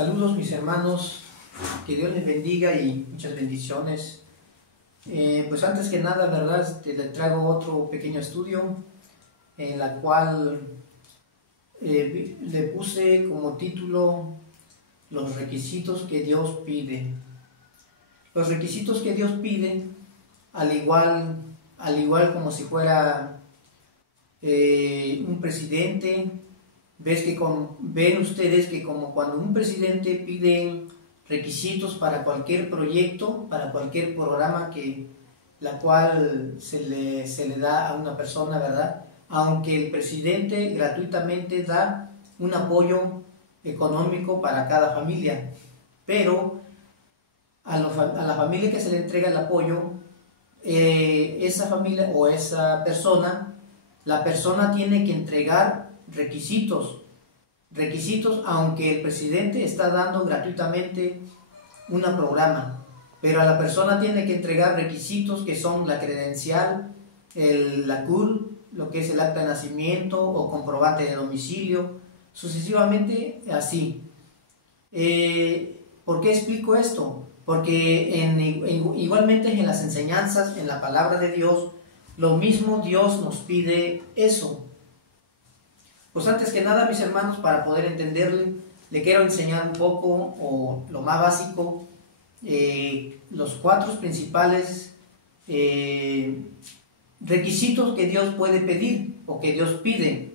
Saludos mis hermanos, que Dios les bendiga y muchas bendiciones. Pues antes que nada, ¿verdad? Le traigo otro pequeño estudio en la cual le puse como título los requisitos que Dios pide. Los requisitos que Dios pide, al igual como si fuera un presidente. Ven ustedes que como cuando un presidente pide requisitos para cualquier proyecto, para cualquier programa la cual se le da a una persona, ¿verdad? Aunque el presidente gratuitamente da un apoyo económico para cada familia, pero a la familia que se le entrega el apoyo, esa familia o esa persona, la persona tiene que entregar requisitos, aunque el presidente está dando gratuitamente un programa, pero a la persona tiene que entregar requisitos que son la credencial, la CUR, lo que es el acta de nacimiento o comprobante de domicilio, sucesivamente así. ¿Por qué explico esto? Porque igualmente en las enseñanzas, en la palabra de Dios, lo mismo Dios nos pide eso. Pues antes que nada, mis hermanos, para poder entenderle, le quiero enseñar un poco, o lo más básico, los 4 principales requisitos que Dios puede pedir o que Dios pide.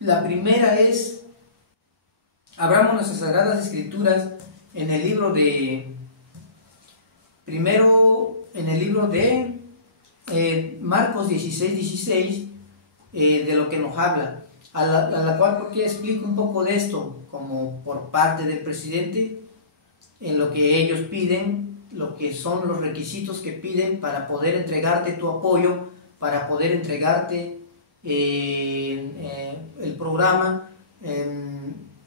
La primera es, abramos nuestras Sagradas Escrituras en el libro de, Marcos 16, de lo que nos habla, a la cual, porque explico un poco de esto, como por parte del presidente, en lo que ellos piden, lo que son los requisitos que piden para poder entregarte tu apoyo, para poder entregarte el programa,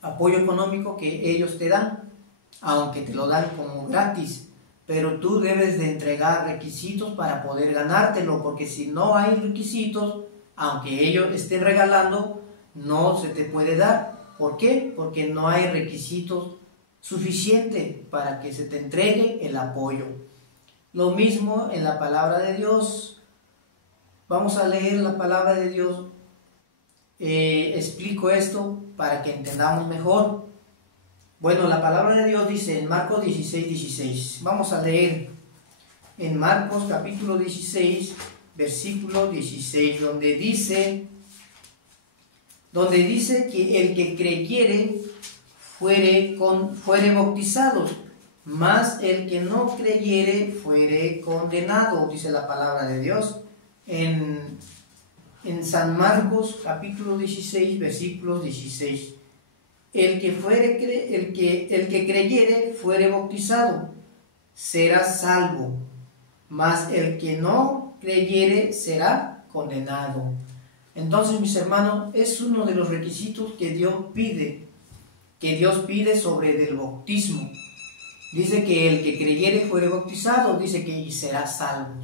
apoyo económico que ellos te dan, aunque te lo dan como gratis, pero tú debes de entregar requisitos para poder ganártelo, porque si no hay requisitos, aunque ellos estén regalando, no se te puede dar. ¿Por qué? Porque no hay requisitos suficientes para que se te entregue el apoyo. Lo mismo en la palabra de Dios. Vamos a leer la palabra de Dios. Explico esto para que entendamos mejor. Bueno, la palabra de Dios dice en Marcos 16. Vamos a leer en Marcos capítulo 16, versículo 16, donde dice que el que creyere fuere bautizado, mas el que no creyere fuere condenado, dice la palabra de Dios en San Marcos capítulo 16, versículo 16. El que creyere fuere bautizado, será salvo, mas el que no creyere será condenado. Entonces, mis hermanos, es uno de los requisitos que Dios pide sobre el bautismo. Dice que el que creyere fuere bautizado, dice que y será salvo.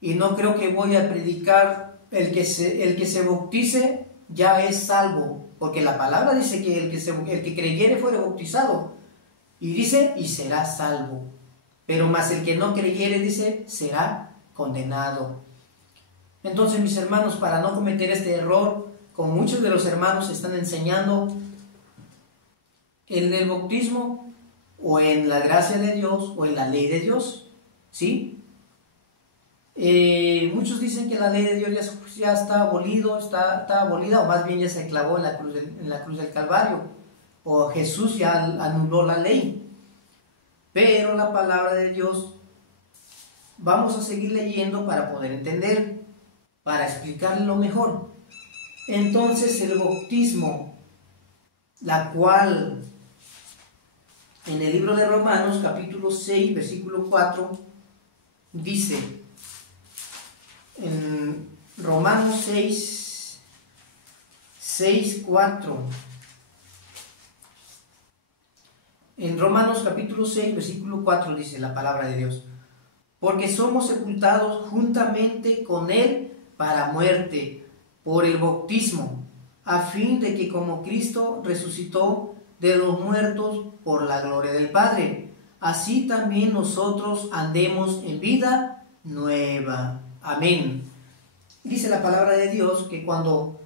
Y no creo que voy a predicar el que se bautice ya es salvo, porque la palabra dice que el que creyere fuere bautizado, y dice y será salvo. Pero más el que no creyere, dice, será condenado. Entonces, mis hermanos, para no cometer este error, como muchos de los hermanos están enseñando, en el bautismo, o en la gracia de Dios, o en la ley de Dios, ¿sí? Muchos dicen que la ley de Dios ya está abolida, o más bien ya se clavó en la cruz del Calvario, o Jesús ya anuló la ley. Pero la palabra de Dios vamos a seguir leyendo para poder entender, para explicarlo mejor. Entonces, el bautismo, la cual en el libro de Romanos capítulo 6, versículo 4, dice, en Romanos 6, 4, en Romanos capítulo 6, versículo 4 dice la palabra de Dios: porque somos sepultados juntamente con Él para muerte por el bautismo, a fin de que como Cristo resucitó de los muertos por la gloria del Padre. Así también nosotros andemos en vida nueva. Amén. Dice la palabra de Dios que cuando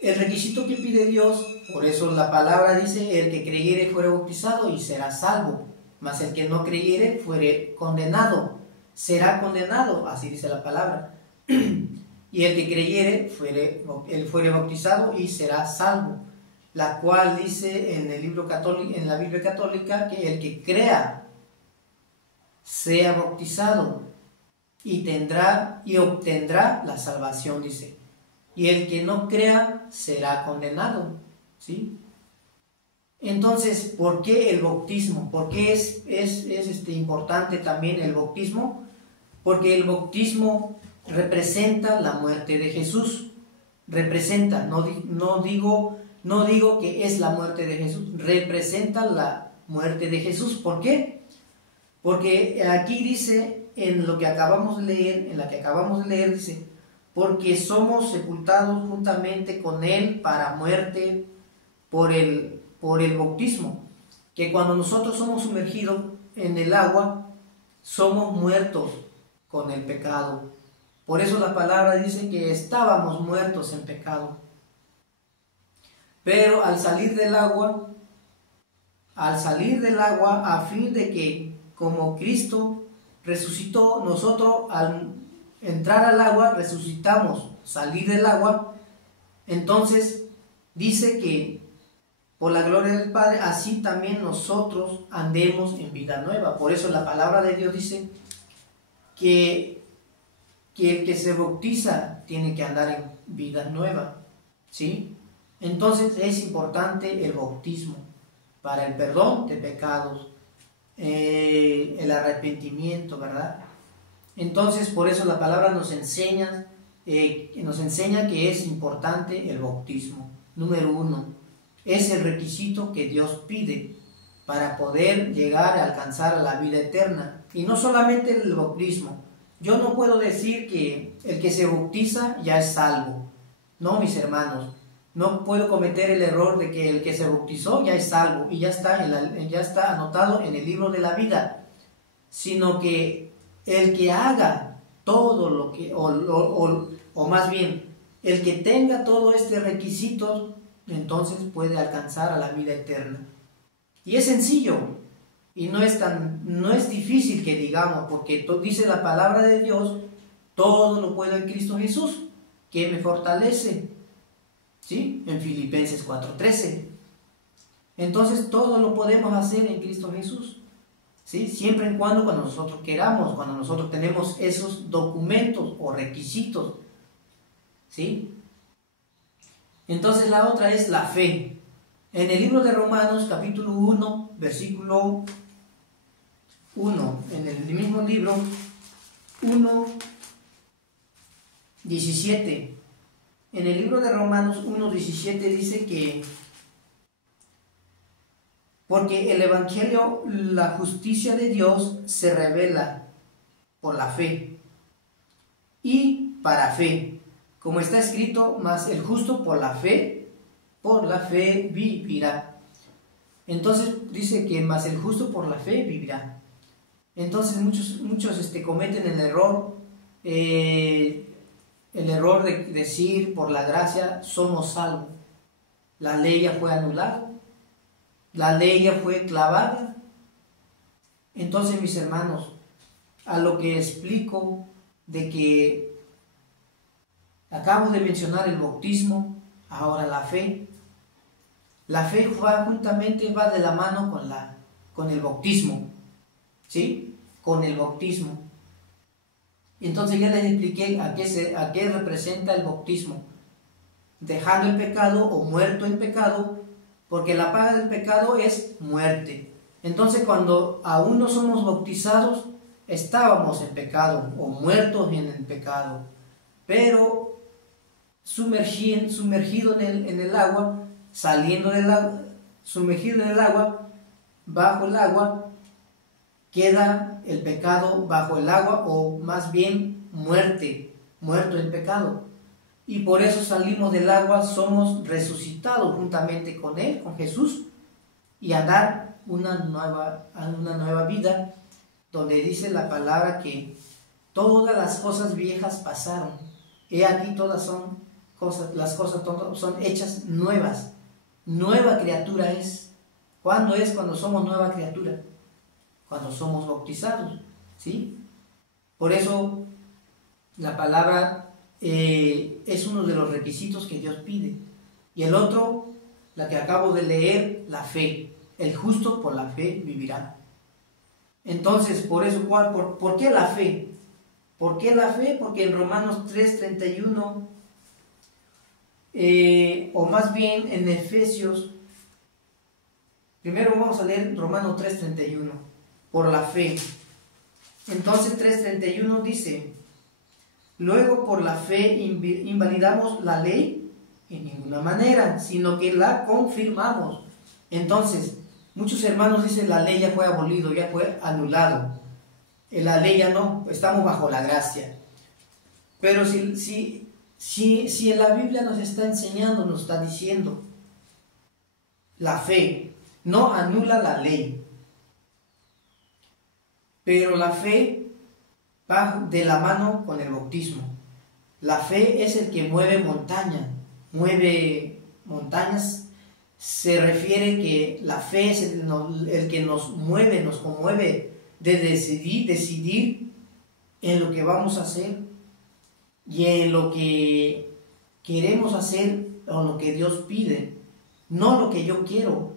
el requisito que pide Dios, por eso la palabra dice, el que creyere fuere bautizado y será salvo, mas el que no creyere fuere condenado, será condenado, así dice la palabra. Y el que creyere fuere bautizado y será salvo, la cual dice en el libro católico, en la Biblia católica, que el que crea sea bautizado y obtendrá la salvación, dice. Y el que no crea será condenado, ¿sí? Entonces, ¿por qué el bautismo? ¿Por qué es importante también el bautismo? Porque el bautismo representa la muerte de Jesús. Representa, no digo que es la muerte de Jesús, representa la muerte de Jesús. ¿Por qué? Porque aquí dice, en la que acabamos de leer, dice, porque somos sepultados juntamente con Él para muerte por el bautismo, que cuando nosotros somos sumergidos en el agua, somos muertos con el pecado. Por eso la palabra dice que estábamos muertos en pecado. Pero al salir del agua, a fin de que como Cristo resucitó, nosotros al entrar al agua resucitamos, salir del agua. Entonces dice que por la gloria del Padre, así también nosotros andemos en vida nueva. Por eso la palabra de Dios dice que el que se bautiza tiene que andar en vida nueva, ¿sí? Entonces es importante el bautismo para el perdón de pecados, el arrepentimiento, ¿verdad? Entonces por eso la palabra nos enseña que es importante el bautismo. Número 1, es el requisito que Dios pide para poder llegar a alcanzar a la vida eterna. Y no solamente el bautismo. Yo no puedo decir que el que se bautiza ya es salvo. No, mis hermanos. No puedo cometer el error de que el que se bautizó ya es salvo y ya está anotado en el libro de la vida. Sino que el que haga todo lo que, o más bien, el que tenga todo este requisito, entonces puede alcanzar a la vida eterna. Y es sencillo, y no es difícil que digamos, porque dice la palabra de Dios, todo lo puedo en Cristo Jesús, que me fortalece, ¿sí? En Filipenses 4:13. Entonces todo lo podemos hacer en Cristo Jesús, ¿sí? Siempre y cuando nosotros queramos, cuando nosotros tenemos esos documentos o requisitos, ¿sí? Entonces la otra es la fe. En el libro de Romanos, capítulo 1, versículo 1, en el mismo libro 1:17. En el libro de Romanos 1:17 dice que porque el Evangelio, la justicia de Dios, se revela por la fe y para fe. Como está escrito, mas el justo por la fe vivirá. Entonces dice que mas el justo por la fe vivirá. Entonces muchos cometen el error de decir por la gracia somos salvos. La ley ya fue anulada, la ley ya fue clavada. Entonces, mis hermanos, a lo que explico de que acabo de mencionar el bautismo, ahora la fe. La fe va de la mano con el bautismo, ¿sí? Con el bautismo. Entonces ya les expliqué a qué representa el bautismo. Dejando el pecado o muerto en pecado, porque la paga del pecado es muerte. Entonces cuando aún no somos bautizados, estábamos en pecado o muertos en el pecado. Pero sumergido en el agua, saliendo del agua, sumergido en el agua, bajo el agua, queda el pecado bajo el agua, o más bien muerto en pecado. Y por eso salimos del agua, somos resucitados juntamente con Él, con Jesús, y a dar una nueva vida, donde dice la palabra que todas las cosas viejas pasaron. He aquí todas son cosas, las cosas todas son hechas nuevas. Nueva criatura es. ¿Cuándo es cuando somos nueva criatura? Cuando somos bautizados, ¿sí? Por eso la palabra es uno de los requisitos que Dios pide. Y el otro, la que acabo de leer, la fe. El justo por la fe vivirá. Entonces, por eso, ¿por qué la fe? ¿Por qué la fe? Porque en Romanos 3:31, o más bien en Efesios, primero vamos a leer Romanos 3:31, por la fe. Entonces 3:31 dice: luego por la fe invalidamos la ley en ninguna manera, sino que la confirmamos. Entonces, muchos hermanos dicen la ley ya fue abolido, ya fue anulado. La ley ya no, estamos bajo la gracia. Pero si en la Biblia nos está enseñando, nos está diciendo, la fe no anula la ley, pero la fe va de la mano con el bautismo. La fe es el que mueve montañas. Se refiere que la fe es el que nos mueve, nos conmueve de decidir en lo que vamos a hacer y en lo que queremos hacer o lo que Dios pide, no lo que yo quiero,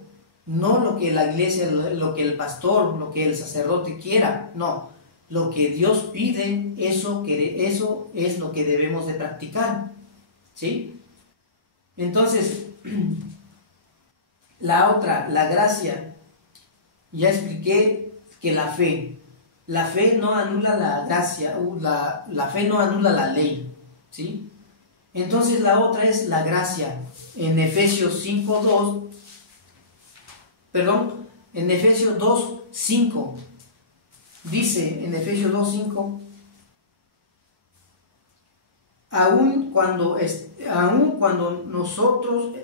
no lo que la iglesia, lo que el pastor, lo que el sacerdote quiera, no, lo que Dios pide, eso es lo que debemos de practicar, ¿sí? Entonces, la otra, la gracia, ya expliqué que la fe no anula la gracia, la fe no anula la ley, ¿sí? Entonces la otra es la gracia. En Efesios 2:5 dice, en Efesios 2:5, aun cuando nosotros,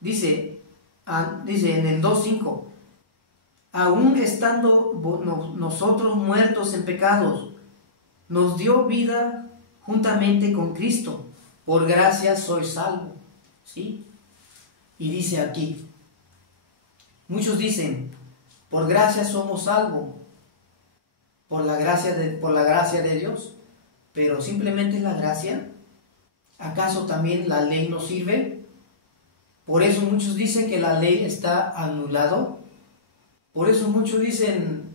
dice en el 2:5, aún estando nosotros muertos en pecados, nos dio vida juntamente con Cristo. Por gracia soy salvo, ¿sí? Y dice aquí, muchos dicen, por gracia somos salvos, por la gracia de Dios, pero simplemente la gracia. ¿Acaso también la ley nos sirve? Por eso muchos dicen que la ley está anulado. Por eso muchos dicen,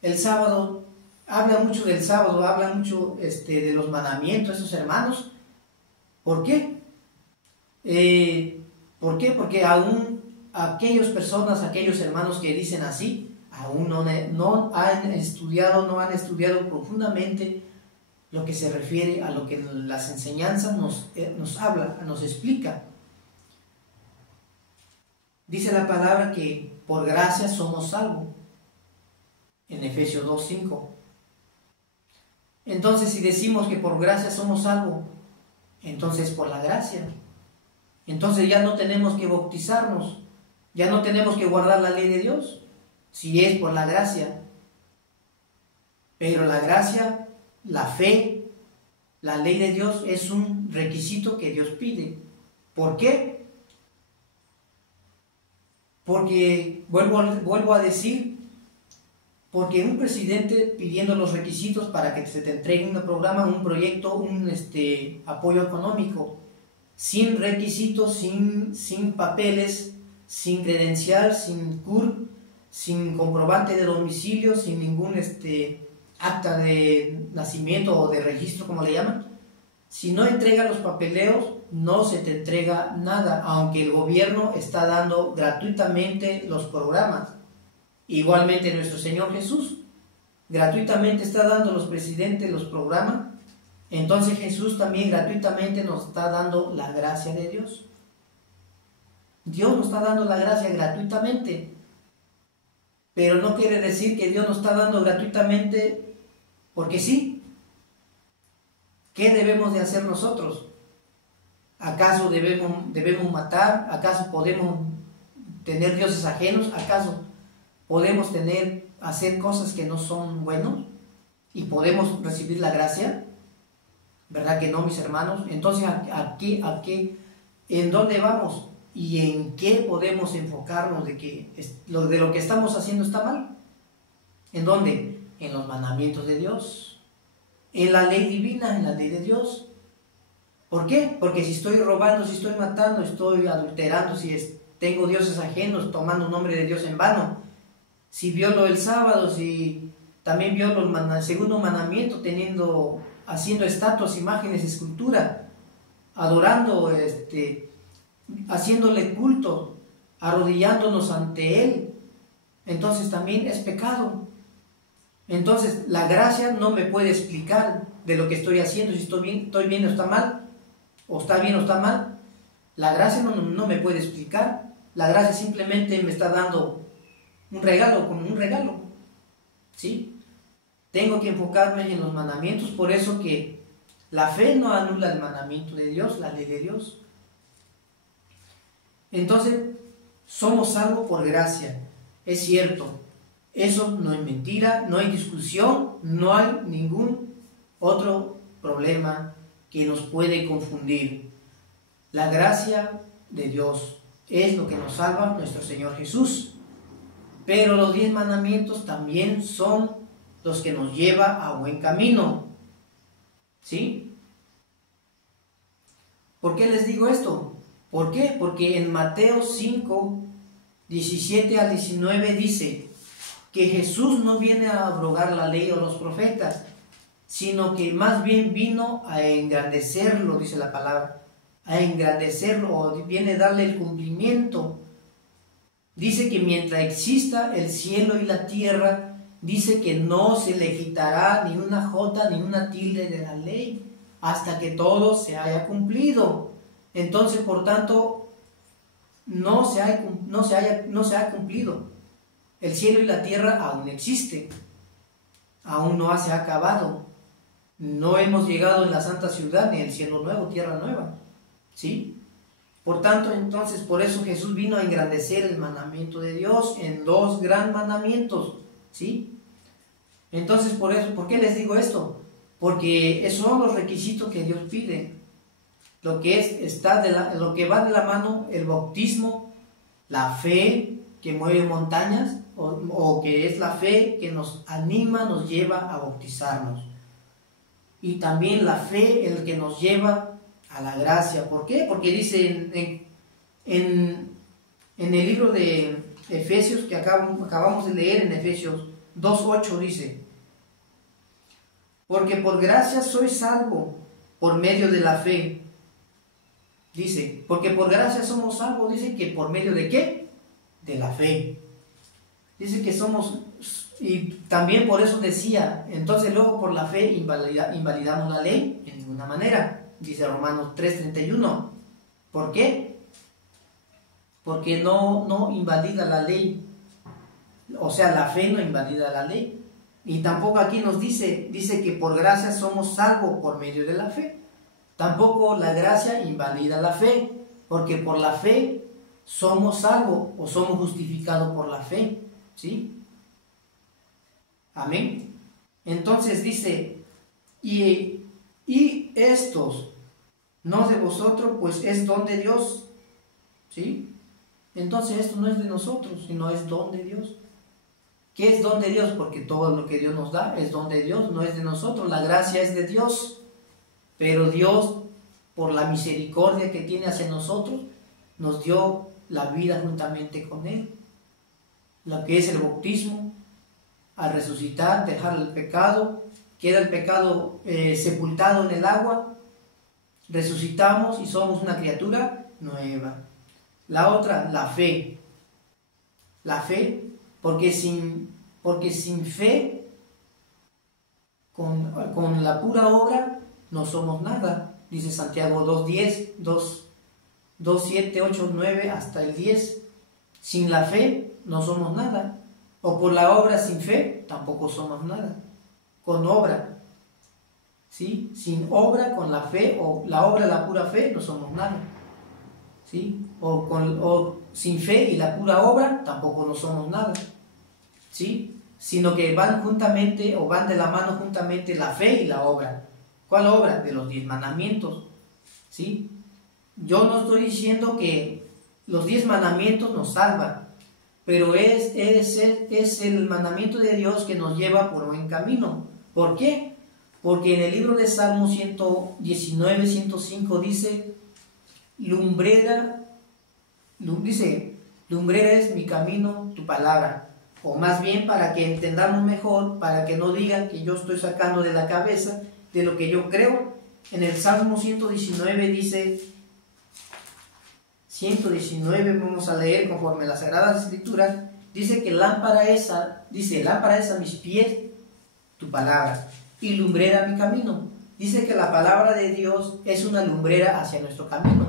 el sábado, habla mucho del sábado, habla mucho de los mandamientos, esos hermanos. ¿Por qué? ¿Por qué? Porque aún aquellos hermanos que dicen así, aún no han estudiado profundamente lo que se refiere a lo que las enseñanzas nos habla, nos explica. Dice la palabra que por gracia somos salvos, en Efesios 2:5. Entonces, si decimos que por gracia somos salvos, entonces por la gracia. Entonces ya no tenemos que bautizarnos, ya no tenemos que guardar la ley de Dios, si es por la gracia. Pero la gracia, la fe, la ley de Dios es un requisito que Dios pide. ¿Por qué? Porque, vuelvo a decir, porque un presidente pidiendo los requisitos para que se te entregue un programa, un proyecto, un apoyo económico, sin requisitos, sin papeles, sin credencial, sin CURP, sin comprobante de domicilio, sin ningún acta de nacimiento o de registro, como le llaman, si no entrega los papeleos, no se te entrega nada, aunque el gobierno está dando gratuitamente los programas. Igualmente nuestro Señor Jesús gratuitamente está dando a los presidentes los programas. Entonces Jesús también gratuitamente nos está dando la gracia de Dios. Dios nos está dando la gracia gratuitamente, pero no quiere decir que Dios nos está dando gratuitamente porque sí. ¿Qué debemos de hacer nosotros? ¿Acaso debemos matar? ¿Acaso tener dioses ajenos? ¿Acaso podemos hacer cosas que no son buenos y podemos recibir la gracia? ¿Verdad que no, mis hermanos? Entonces, ¿en dónde vamos? ¿Y en qué podemos enfocarnos de lo que estamos haciendo está mal? ¿En dónde? En los mandamientos de Dios, en la ley divina, en la ley de Dios. ¿Por qué? Porque si estoy robando, si estoy matando, estoy adulterando, si tengo dioses ajenos, tomando el nombre de Dios en vano, si violo el sábado, si también violo el segundo mandamiento, haciendo estatuas, imágenes, escultura, adorando, haciéndole culto, arrodillándonos ante Él, entonces también es pecado. Entonces la gracia no me puede explicar de lo que estoy haciendo, si estoy bien o está mal, o está bien o está mal. La gracia no me puede explicar. La gracia simplemente me está dando un regalo, como un regalo, ¿sí? Tengo que enfocarme en los mandamientos, por eso que la fe no anula el mandamiento de Dios, la ley de Dios. Entonces, somos salvos por gracia, es cierto. Eso no es mentira, no hay discusión, no hay ningún otro problema que nos puede confundir. La gracia de Dios es lo que nos salva nuestro Señor Jesús. Pero los 10 mandamientos también son los que nos llevan a buen camino. ¿Sí? ¿Por qué les digo esto? ¿Por qué? Porque en Mateo 5, 17 al 19 dice que Jesús no viene a abrogar la ley o los profetas, sino que más bien vino a engrandecerlo, dice la palabra, a engrandecerlo, o viene a darle el cumplimiento. Dice que mientras exista el cielo y la tierra, dice que no se le quitará ni una jota ni una tilde de la ley, hasta que todo se haya cumplido. Entonces, por tanto, no se ha cumplido. El cielo y la tierra aún existen, aún no se ha acabado. No hemos llegado en la santa ciudad, ni el cielo nuevo, tierra nueva, ¿sí? Por tanto, entonces, por eso Jesús vino a engrandecer el mandamiento de Dios en 2 gran mandamientos, ¿sí? Entonces, ¿por qué les digo esto? Porque esos son los requisitos que Dios pide. Lo que va de la mano, el bautismo, la fe que mueve montañas, o que es la fe que nos anima, nos lleva a bautizarnos. Y también la fe el que nos lleva a la gracia. ¿Por qué? Porque dice en el libro de Efesios, que acabamos de leer, en Efesios 2:8 dice: porque por gracia soy salvo por medio de la fe. Dice, porque por gracia somos salvos, dice que por medio de ¿qué? De la fe. Dice que somos, y también por eso decía, entonces luego por la fe invalidamos la ley, en ninguna manera. Dice Romanos 3:31. ¿Por qué? Porque no invalida la ley. O sea, la fe no invalida la ley. Y tampoco aquí nos dice que por gracia somos salvos por medio de la fe. Tampoco la gracia invalida la fe, porque por la fe somos salvos o somos justificados por la fe, ¿sí? Amén. Entonces dice, y estos, no de vosotros, pues es don de Dios, ¿sí? Entonces esto no es de nosotros, sino es don de Dios. ¿Qué es don de Dios? Porque todo lo que Dios nos da es don de Dios, no es de nosotros. La gracia es de Dios, pero Dios, por la misericordia que tiene hacia nosotros, nos dio la vida juntamente con Él. Lo que es el bautismo, al resucitar, dejar el pecado, queda el pecado sepultado en el agua, resucitamos y somos una criatura nueva. La otra, la fe. La fe, porque sin fe, con la pura obra, no somos nada. Dice Santiago 2:10, 2:7, 8, 9 hasta el 10. Sin la fe no somos nada. O por la obra sin fe tampoco somos nada. Con obra, ¿sí? Sin obra, con la fe, o la obra, la pura fe, no somos nada. ¿sí? O sin fe y la pura obra, tampoco no somos nada, ¿sí? Sino que van juntamente o van de la mano juntamente la fe y la obra. ¿Cuál obra? De los 10 mandamientos, ¿sí? Yo no estoy diciendo que los 10 mandamientos nos salvan, pero es el mandamiento de Dios que nos lleva por buen camino. ¿Por qué? Porque en el libro de Salmo 119, 105 dice, lumbrera es mi camino, tu palabra. O más bien, para que entendamos mejor, para que no digan que yo estoy sacando de la cabeza de lo que yo creo. En el Salmo 119 dice, 119, vamos a leer conforme las Sagradas Escrituras, dice que lámpara es a mis pies tu palabra y lumbrera mi camino. Dice que la palabra de Dios es una lumbrera hacia nuestro camino.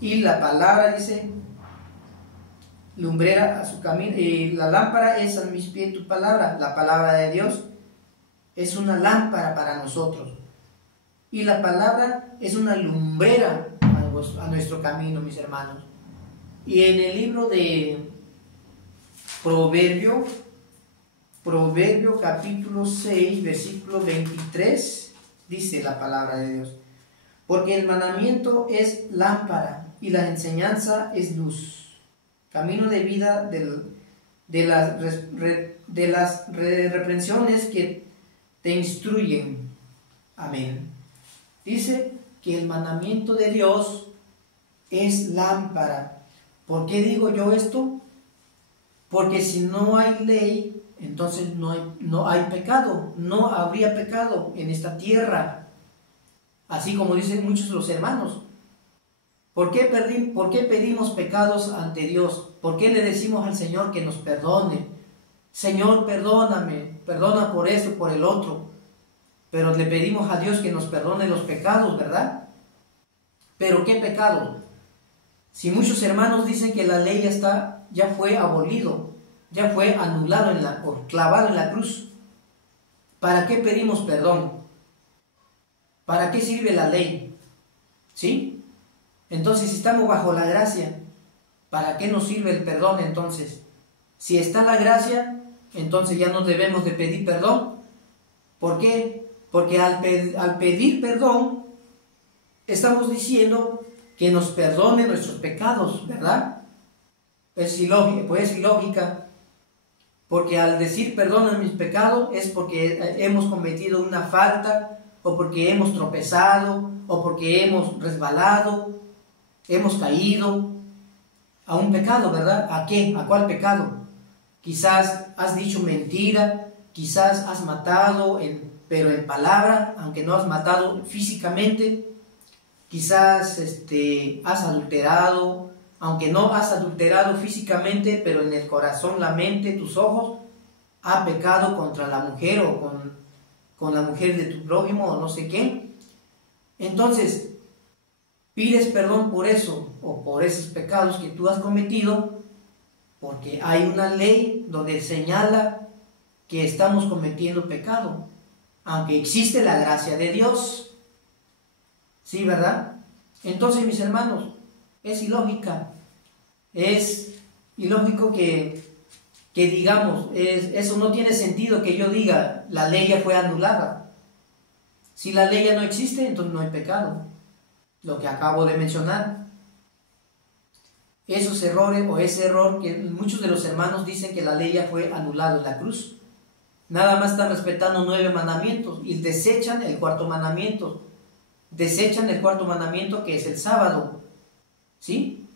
Y la palabra dice, lumbrera a su camino, y la lámpara es a mis pies tu palabra. La palabra de Dios es una lámpara para nosotros. Y la palabra es una lumbrera a nuestro camino, mis hermanos. Y en el libro de Proverbio capítulo 6, versículo 23, dice la palabra de Dios, porque el mandamiento es lámpara y la enseñanza es luz, camino de vida de las reprensiones que te instruyen. Amén. Dice que el mandamiento de Dios es lámpara. ¿Por qué digo yo esto? Porque si no hay ley, entonces no hay pecado, no habría pecado en esta tierra. Así como dicen muchos de los hermanos. ¿Por qué pedimos pecados ante Dios? ¿Por qué le decimos al Señor que nos perdone? Señor, perdóname, perdona por esto, por el otro. Pero le pedimos a Dios que nos perdone los pecados, ¿verdad? ¿Pero qué pecado? Si muchos hermanos dicen que la ley ya fue abolido, ya fue anulado o clavado en la cruz, ¿para qué pedimos perdón? ¿Para qué sirve la ley? ¿Sí? Entonces, si estamos bajo la gracia, ¿para qué nos sirve el perdón entonces? Si está la gracia, entonces ya no debemos de pedir perdón. ¿Por qué? Porque al pedir perdón, estamos diciendo que nos perdone nuestros pecados, ¿verdad? Es ilógica, porque al decir perdona mis pecados es porque hemos cometido una falta, o porque hemos tropezado, o porque hemos resbalado, hemos caído a un pecado, ¿verdad? ¿A qué? ¿A cuál pecado? Quizás has dicho mentira, quizás has matado, pero en palabra, aunque no has matado físicamente. Quizás has adulterado, aunque no has adulterado físicamente, pero en el corazón, la mente, tus ojos, ha pecado contra la mujer o con la mujer de tu prójimo o no sé qué. Entonces, pides perdón por eso o por esos pecados que tú has cometido, porque hay una ley donde señala que estamos cometiendo pecado, aunque existe la gracia de Dios. ¿Sí, verdad? Entonces, mis hermanos, es ilógico que digamos, eso no tiene sentido que yo diga, la ley ya fue anulada. Si la ley ya no existe, entonces no hay pecado. Lo que acabo de mencionar. Esos errores o ese error que muchos de los hermanos dicen que la ley ya fue anulada en la cruz. Nada más están respetando 9 mandamientos y desechan el 4º mandamiento. Desechan el 4º mandamiento, que es el sábado. ¿Sí?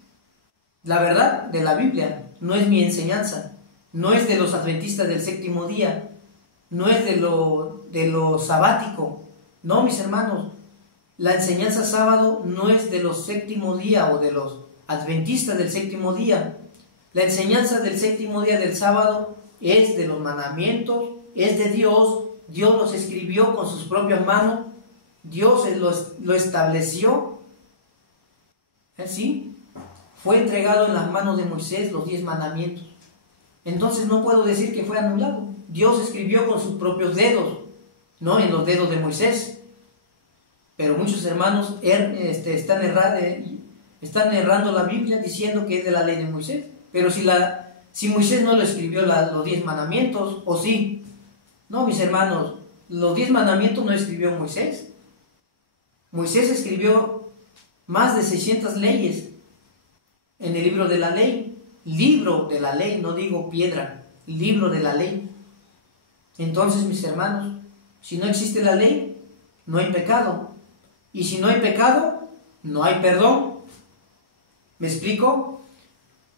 La verdad de la Biblia no es mi enseñanza, no es de los adventistas del 7º día, no es de lo sabático. No, mis hermanos, la enseñanza sábado no es de los 7º día o de los adventistas del 7º día. La enseñanza del 7º día del sábado es de los mandamientos, es de Dios. Dios los escribió con sus propias manos. Dios lo estableció, ¿sí? Fue entregado en las manos de Moisés los 10 mandamientos. Entonces no puedo decir que fue anulado. Dios escribió con sus propios dedos, no en los dedos de Moisés. Pero muchos hermanos están Están errando la Biblia diciendo que es de la ley de Moisés. Pero si Moisés no lo escribió los 10 mandamientos, ¿o sí? No, mis hermanos, los 10 mandamientos no escribió Moisés. Moisés escribió más de 600 leyes en el libro de la ley. Libro de la ley, no digo piedra, libro de la ley. Entonces, mis hermanos, si no existe la ley, no hay pecado. Y si no hay pecado, no hay perdón. ¿Me explico?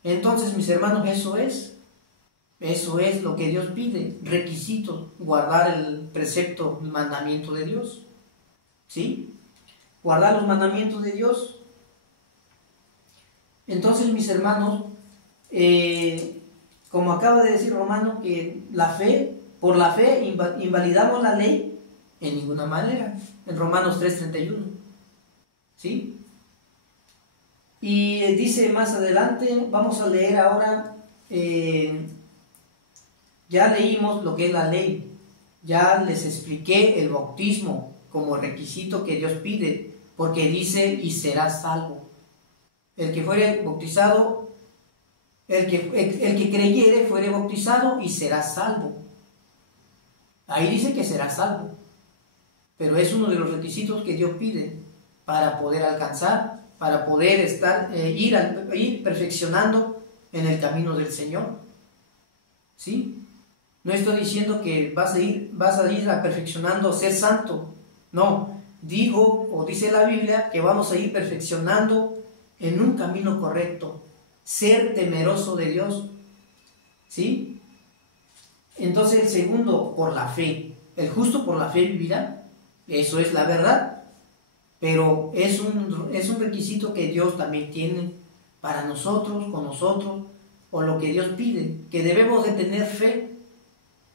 Entonces, mis hermanos, eso es lo que Dios pide. Requisitos, guardar el precepto, el mandamiento de Dios. ¿Sí? Guardar los mandamientos de Dios. Entonces, mis hermanos, como acaba de decir Romano, que por la fe invalidamos la ley en ninguna manera, en Romanos 3:31, ¿sí? Y dice más adelante, vamos a leer ahora, ya leímos lo que es la ley, ya les expliqué el bautismo como requisito que Dios pide, porque dice, y serás salvo. El que fuere bautizado, el que creyere fuere bautizado y será salvo. Ahí dice que será salvo. Pero es uno de los requisitos que Dios pide para poder alcanzar, para poder ir perfeccionando en el camino del Señor. ¿Sí? No estoy diciendo que vas a ir perfeccionando ser santo. No, dice la Biblia que vamos a ir perfeccionando en un camino correcto, ser temeroso de Dios, ¿sí? Entonces el segundo, por la fe. El justo por la fe vivirá, eso es la verdad, pero es un requisito que Dios también tiene para nosotros, con nosotros, o lo que Dios pide, que debemos de tener fe,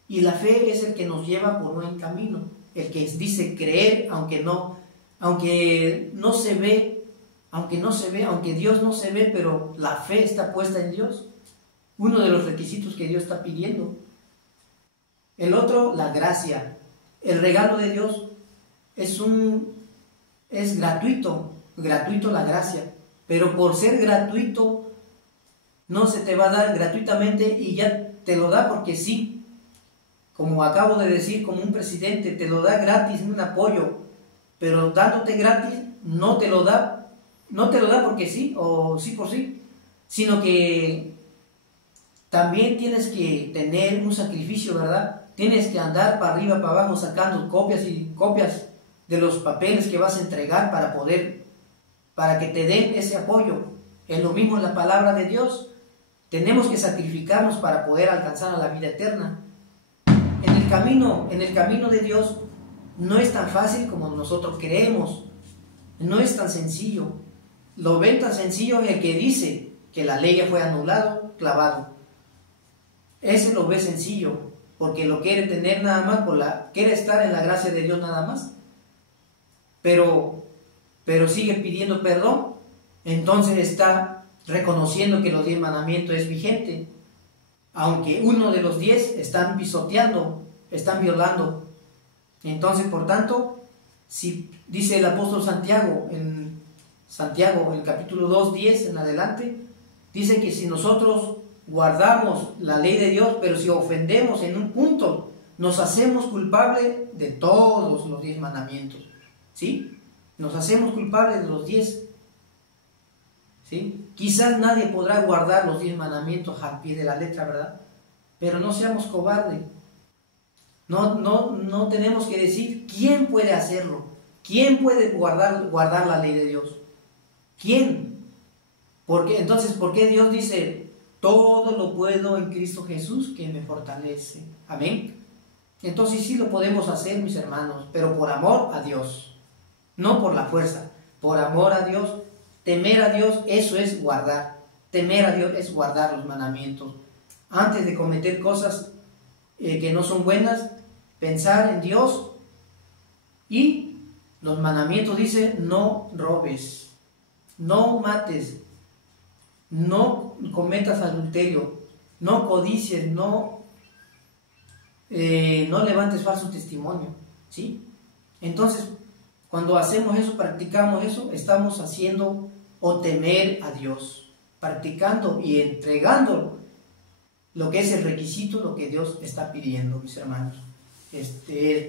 y la fe es el que nos lleva por buen camino, el que dice creer, aunque no se ve, aunque Dios no se ve, pero la fe está puesta en Dios. Uno de los requisitos que Dios está pidiendo. El otro, la gracia. El regalo de Dios es gratuito la gracia. Pero por ser gratuito, no se te va a dar gratuitamente y ya te lo da porque sí. Como acabo de decir, como un presidente te lo da gratis en un apoyo, pero dándote gratis no te lo da porque sí, o sí por sí, sino que también tienes que tener un sacrificio, ¿verdad? Tienes que andar para arriba, para abajo, sacando copias y copias de los papeles que vas a entregar para que te den ese apoyo. Es lo mismo en la palabra de Dios. Tenemos que sacrificarnos para poder alcanzar a la vida eterna. En el camino de Dios no es tan fácil como nosotros creemos. No es tan sencillo. Lo ven tan sencillo el que dice que la ley ya fue anulado, clavado. Ese lo ve sencillo, porque lo quiere tener nada más, quiere estar en la gracia de Dios nada más. Pero sigue pidiendo perdón, entonces está reconociendo que los 10 mandamientos es vigente, aunque uno de los 10 están pisoteando, están violando. Entonces, por tanto, si dice el apóstol Santiago, en el capítulo 2, 10 en adelante, dice que si nosotros guardamos la ley de Dios, pero si ofendemos en un punto, nos hacemos culpables de todos los 10 mandamientos, ¿sí? Nos hacemos culpables de los 10, ¿sí? Quizás nadie podrá guardar los 10 mandamientos al pie de la letra, ¿verdad? Pero no seamos cobardes. No tenemos que decir quién puede hacerlo, quién puede guardar la ley de Dios. ¿Quién? Entonces, ¿por qué Dios dice, todo lo puedo en Cristo Jesús que me fortalece? Amén. Entonces sí lo podemos hacer, mis hermanos, pero por amor a Dios, no por la fuerza, por amor a Dios. Temer a Dios, eso es guardar. Temer a Dios es guardar los mandamientos. Antes de cometer cosas que no son buenas, pensar en Dios. Y los mandamientos dicen, no robes, no mates, no cometas adulterio, no codicies, no levantes falso testimonio, ¿sí? Entonces, cuando hacemos eso, practicamos eso, estamos haciendo o temer a Dios, practicando y entregando lo que es el requisito, lo que Dios está pidiendo, mis hermanos.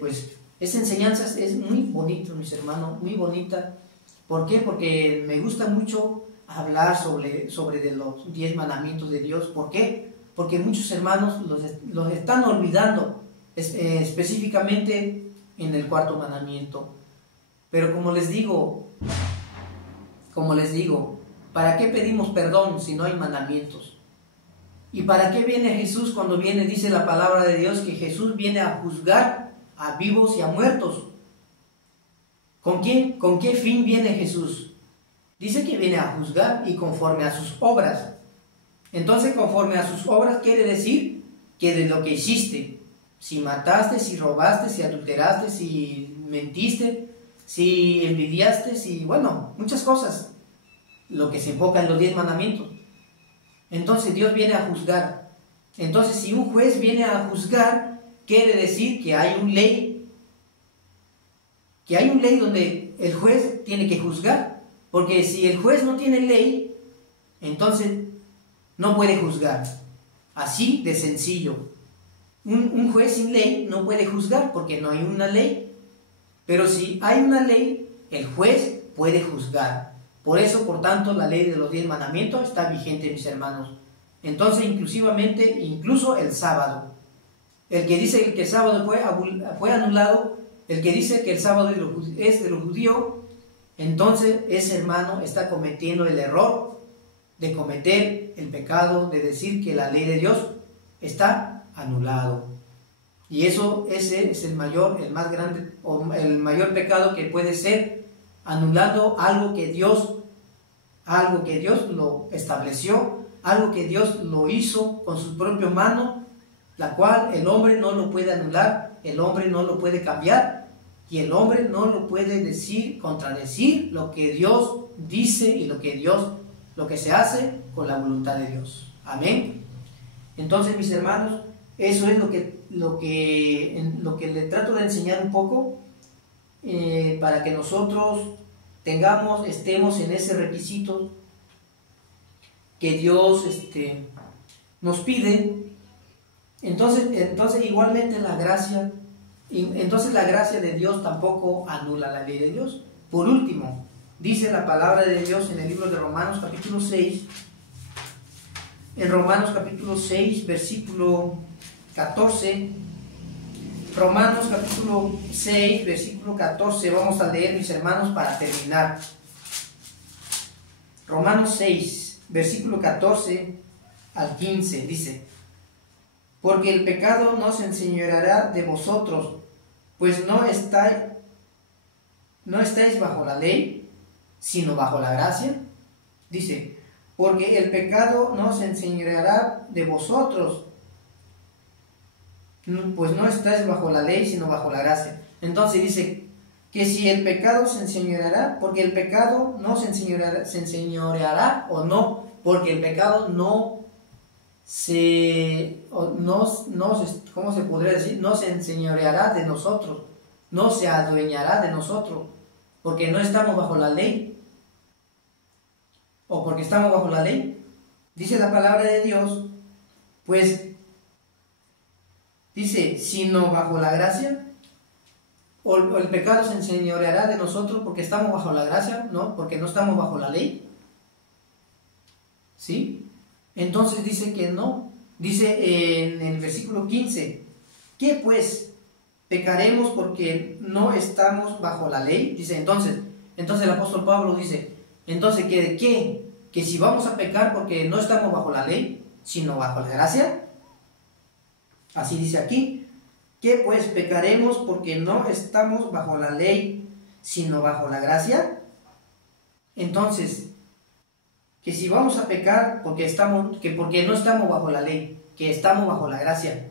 Pues esa enseñanza es muy bonita, mis hermanos, muy bonita. ¿Por qué? Porque me gusta mucho hablar sobre de los 10 mandamientos de Dios. ¿Por qué? Porque muchos hermanos los están olvidando, específicamente en el cuarto mandamiento. Pero como les digo, ¿para qué pedimos perdón si no hay mandamientos? ¿Y para qué viene Jesús cuando viene? Dice la palabra de Dios que Jesús viene a juzgar a vivos y a muertos. ¿Con qué fin viene Jesús? Dice que viene a juzgar y conforme a sus obras. Entonces, conforme a sus obras quiere decir que de lo que hiciste, si mataste, si robaste, si adulteraste, si mentiste, si envidiaste, si, bueno, muchas cosas, lo que se enfoca en los 10 mandamientos. Entonces Dios viene a juzgar. Entonces, si un juez viene a juzgar, quiere decir que hay una ley donde el juez tiene que juzgar. Porque si el juez no tiene ley, entonces no puede juzgar. Así de sencillo. Un juez sin ley no puede juzgar porque no hay una ley. Pero si hay una ley, el juez puede juzgar. Por eso, por tanto, la ley de los 10 mandamientos está vigente, mis hermanos. Entonces, incluso el sábado. El que dice que el sábado fue anulado, el que dice que el sábado es de los judíos, entonces ese hermano está cometiendo el error de cometer el pecado de decir que la ley de Dios está anulado. Y ese es el mayor pecado que puede ser, anulando algo que Dios lo estableció, algo que Dios lo hizo con su propia mano, la cual el hombre no lo puede anular, el hombre no lo puede cambiar, y el hombre no lo puede contradecir lo que Dios dice y lo que se hace con la voluntad de Dios. Amén. Entonces, mis hermanos, eso es lo que le trato de enseñar un poco, para que nosotros estemos en ese requisito que Dios nos pide. Entonces igualmente la gracia de Dios tampoco anula la ley de Dios. Por último, dice la palabra de Dios en el libro de Romanos capítulo 6, en Romanos capítulo 6, versículo 14, Romanos capítulo 6, versículo 14, vamos a leer, mis hermanos, para terminar. Romanos 6, versículo 14 al 15, dice: porque el pecado no se enseñoreará de vosotros, pues no estáis bajo la ley, sino bajo la gracia. Dice, porque el pecado no se enseñoreará de vosotros, pues no estáis bajo la ley, sino bajo la gracia. Entonces dice que si el pecado se enseñoreará, porque el pecado no se enseñoreará o no, porque el pecado ¿cómo se podría decir? No se enseñoreará de nosotros, no se adueñará de nosotros, porque no estamos bajo la ley, o porque estamos bajo la ley. Dice la palabra de Dios, pues, dice, sino bajo la gracia, o el pecado se enseñoreará de nosotros porque estamos bajo la gracia, ¿no? Porque no estamos bajo la ley, ¿sí? Entonces dice que no. Dice en el versículo 15, ¿qué pues? ¿Pecaremos porque no estamos bajo la ley? Dice, entonces el apóstol Pablo dice, entonces, ¿qué? ¿Que si vamos a pecar porque no estamos bajo la ley, sino bajo la gracia? Así dice aquí, ¿qué pues? ¿Pecaremos porque no estamos bajo la ley, sino bajo la gracia? Entonces, que si vamos a pecar porque no estamos bajo la ley, que estamos bajo la gracia.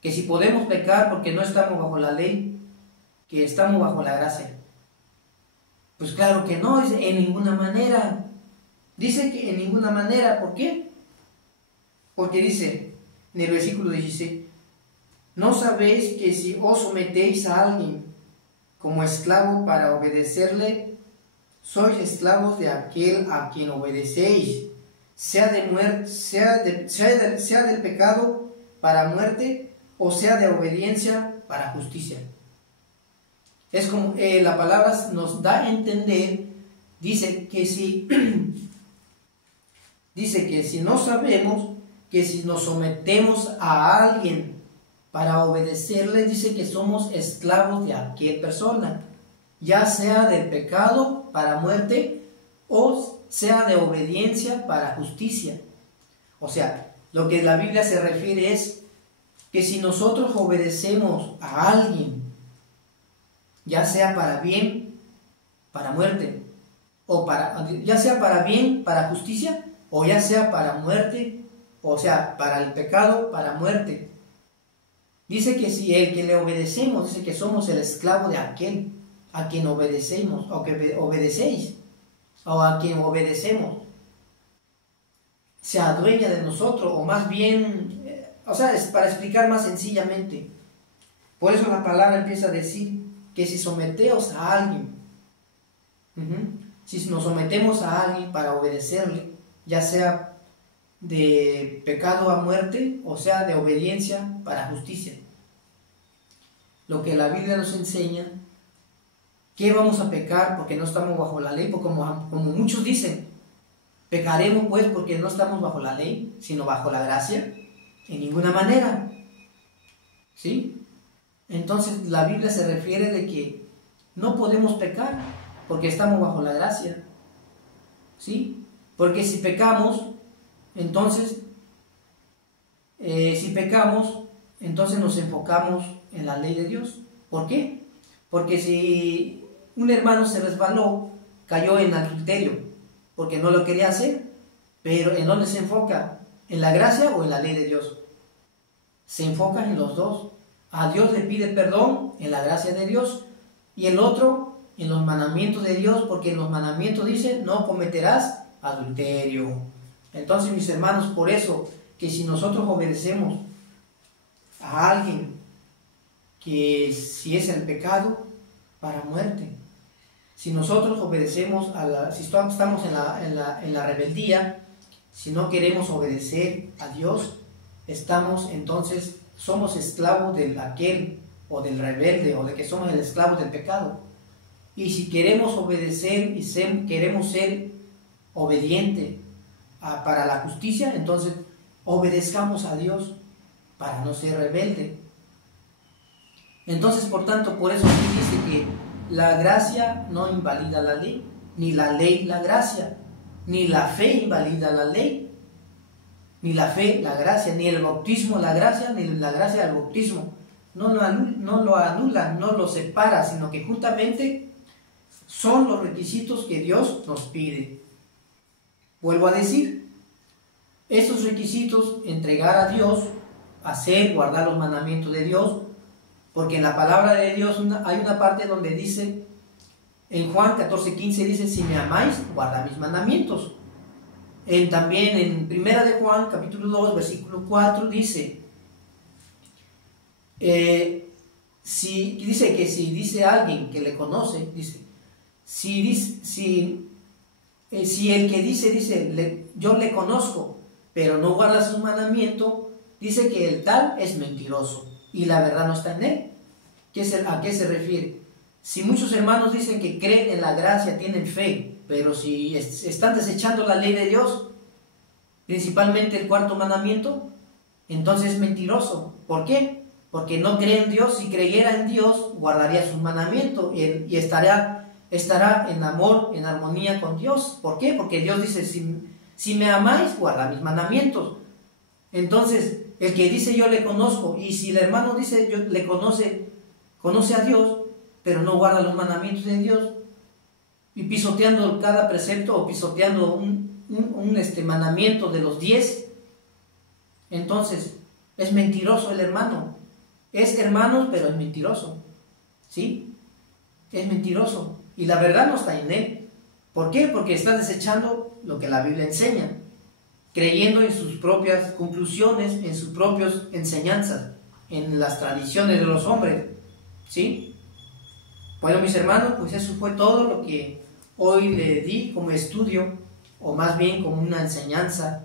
Que si podemos pecar porque no estamos bajo la ley, que estamos bajo la gracia. Pues claro que no, dice, en ninguna manera. Dice que en ninguna manera, ¿por qué? Porque dice en el versículo 16, ¿no sabéis que si os sometéis a alguien como esclavo para obedecerle, sois esclavos de aquel a quien obedecéis, sea del pecado para muerte o sea de obediencia para justicia. Es como la palabra nos da a entender, dice que si no sabemos, que si nos sometemos a alguien para obedecerle, dice que somos esclavos de aquella persona, ya sea del pecado para muerte o sea de obediencia para justicia. O sea, lo que la Biblia se refiere es que si nosotros obedecemos a alguien, ya sea para bien, para muerte, ya sea para bien, para justicia, o ya sea para muerte, o sea, para el pecado, para muerte. Dice que si el que le obedecemos, dice que somos el esclavo de aquel a quien obedecemos, o que obedecéis, o a quien obedecemos, se adueña de nosotros, o más bien, es para explicar más sencillamente. Por eso la palabra empieza a decir que si someteos a alguien, si nos sometemos a alguien para obedecerle, ya sea de pecado a muerte, o sea de obediencia para justicia. Lo que la Biblia nos enseña, que vamos a pecar porque no estamos bajo la ley, porque como muchos dicen, pecaremos pues porque no estamos bajo la ley, sino bajo la gracia, en ninguna manera, ¿sí? Entonces la Biblia se refiere de que no podemos pecar porque estamos bajo la gracia, ¿sí? Porque si pecamos, entonces nos enfocamos en la ley de Dios. ¿Por qué? Porque si un hermano se resbaló, cayó en adulterio, porque no lo quería hacer, pero ¿en dónde se enfoca? ¿En la gracia o en la ley de Dios? Se enfoca en los dos. A Dios le pide perdón en la gracia de Dios, y el otro en los mandamientos de Dios, porque en los mandamientos dice, no cometerás adulterio. Entonces, mis hermanos, por eso, que si nosotros obedecemos a alguien, que si es el pecado, para muerte. Si nosotros obedecemos si estamos en la rebeldía, si no queremos obedecer a Dios, somos esclavos del aquel, o del rebelde, o de que somos el esclavo del pecado. Y si queremos obedecer y queremos ser obedientes para la justicia, entonces obedezcamos a Dios para no ser rebelde. Entonces, por tanto, por eso aquí dice que la gracia no invalida la ley, ni la ley la gracia, ni la fe invalida la ley, ni la fe la gracia, ni el bautismo la gracia, ni la gracia el bautismo. No lo anula, no lo separa, sino que justamente son los requisitos que Dios nos pide. Vuelvo a decir, estos requisitos, entregar a Dios, hacer, guardar los mandamientos de Dios, porque en la palabra de Dios hay una parte donde dice, en Juan 14:15 dice, si me amáis, guarda mis mandamientos. También en Primera de Juan, capítulo 2, versículo 4, dice, dice que si dice alguien que le conoce, dice, si el que dice, yo le conozco, pero no guarda sus mandamientos, dice que el tal es mentiroso y la verdad no está en él. ¿A qué se refiere? Si muchos hermanos dicen que creen en la gracia, tienen fe, pero si están desechando la ley de Dios, principalmente el cuarto mandamiento, entonces es mentiroso. ¿Por qué? Porque no cree en Dios. Si creyera en Dios, guardaría sus mandamientos y estará en amor, en armonía con Dios. ¿Por qué? Porque Dios dice, si me amáis, guarda mis mandamientos. Entonces, el que dice yo le conozco, y si el hermano dice yo le conoce a Dios, pero no guarda los mandamientos de Dios, y pisoteando cada precepto, o pisoteando un mandamiento de los 10, entonces es mentiroso el hermano. Es hermano, pero es mentiroso. ¿Sí? Es mentiroso. Y la verdad no está en él. ¿Por qué? Porque está desechando lo que la Biblia enseña, creyendo en sus propias conclusiones, en sus propias enseñanzas, en las tradiciones de los hombres. ¿Sí? Bueno, mis hermanos, pues eso fue todo lo que hoy le di como estudio, o más bien como una enseñanza,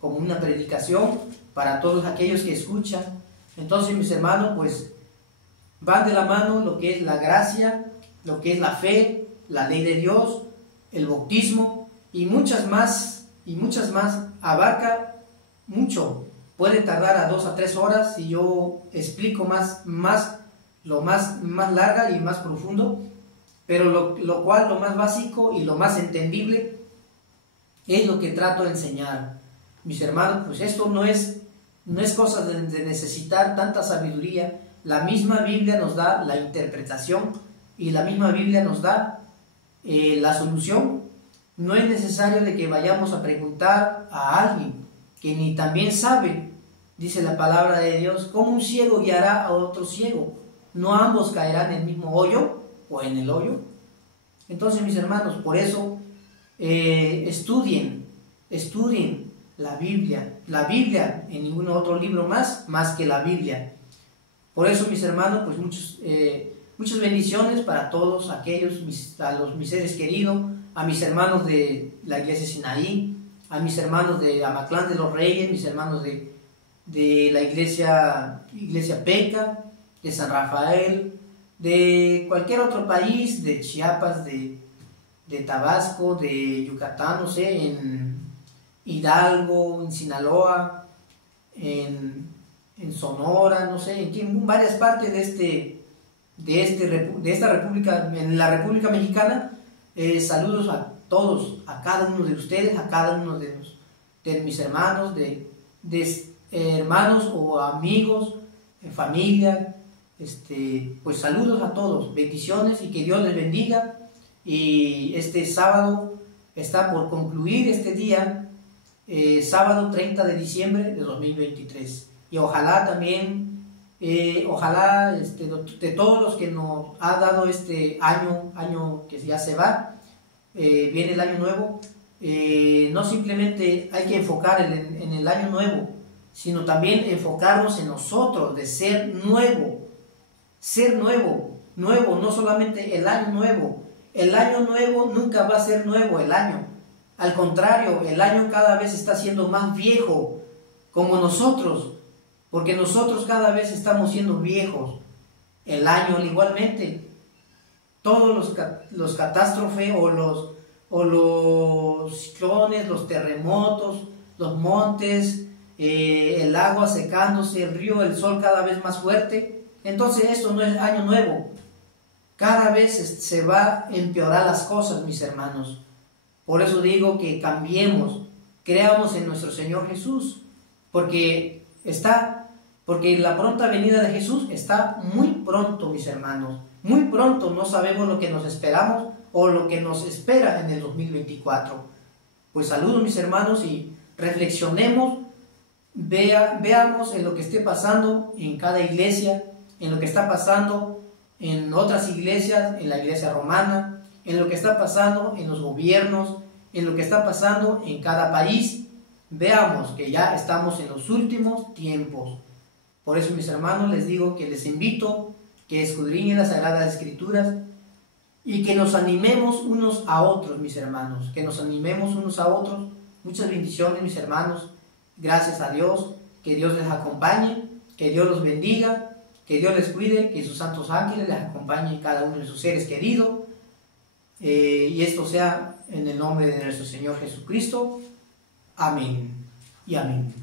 como una predicación para todos aquellos que escuchan. Entonces, mis hermanos, pues van de la mano lo que es la gracia, lo que es la fe, la ley de Dios, el bautismo y muchas más, abarca mucho. Puede tardar a 2 a 3 horas si yo explico más larga y más profundo, pero lo cual lo más básico y lo más entendible es lo que trato de enseñar. Mis hermanos, pues esto no es cosa de necesitar tanta sabiduría. La misma Biblia nos da la interpretación y la misma Biblia nos da la solución. No es necesario de que vayamos a preguntar a alguien que ni también sabe. Dice la palabra de Dios: ¿cómo un ciego guiará a otro ciego? ¿No ambos caerán en el mismo hoyo o en el hoyo? Entonces, mis hermanos, por eso estudien la Biblia, en ningún otro libro más que la Biblia. Por eso, mis hermanos, pues muchas bendiciones para todos aquellos, a mis seres queridos, a mis hermanos de la iglesia Sinaí, a mis hermanos de Amatlán de los Reyes, mis hermanos de la iglesia Peca, de San Rafael, de cualquier otro país, de Chiapas, de Tabasco, de Yucatán, no sé, en Hidalgo, en Sinaloa, en Sonora, no sé, en varias partes de esta república, en la República Mexicana. Saludos a todos, a cada uno de ustedes, a cada uno de mis hermanos, de hermanos o amigos, familia. Pues saludos a todos, bendiciones y que Dios les bendiga. Y este sábado está por concluir este día, sábado 30 de diciembre de 2023. Y ojalá también, de todos los que nos ha dado este año que ya se va, viene el año nuevo. No simplemente hay que enfocar en el año nuevo, sino también enfocarnos en nosotros, de ser nuevo, no solamente el año nuevo. El año nuevo nunca va a ser nuevo el año. Al contrario, el año cada vez está siendo más viejo, como nosotros, porque nosotros cada vez estamos siendo viejos. El año igualmente. Todos los catástrofes o los ciclones, los terremotos, los montes, el agua secándose, el río, el sol cada vez más fuerte. Entonces esto no es año nuevo. Cada vez se va a empeorar las cosas, mis hermanos. Por eso digo que cambiemos, creamos en nuestro Señor Jesús, porque la pronta venida de Jesús está muy pronto, mis hermanos. Muy pronto, no sabemos lo que nos esperamos o lo que nos espera en el 2024. Pues saludos, mis hermanos, y reflexionemos, veamos en lo que esté pasando en cada iglesia, en lo que está pasando en otras iglesias, en la iglesia romana, en lo que está pasando en los gobiernos, en lo que está pasando en cada país. Veamos que ya estamos en los últimos tiempos. Por eso, mis hermanos, les digo que les invito que escudriñen las Sagradas Escrituras y que nos animemos unos a otros, mis hermanos, que nos animemos unos a otros. Muchas bendiciones, mis hermanos. Gracias a Dios, que Dios les acompañe, que Dios los bendiga, que Dios les cuide, que sus santos ángeles les acompañen cada uno de sus seres queridos. Y esto sea en el nombre de nuestro Señor Jesucristo. Amén y amén.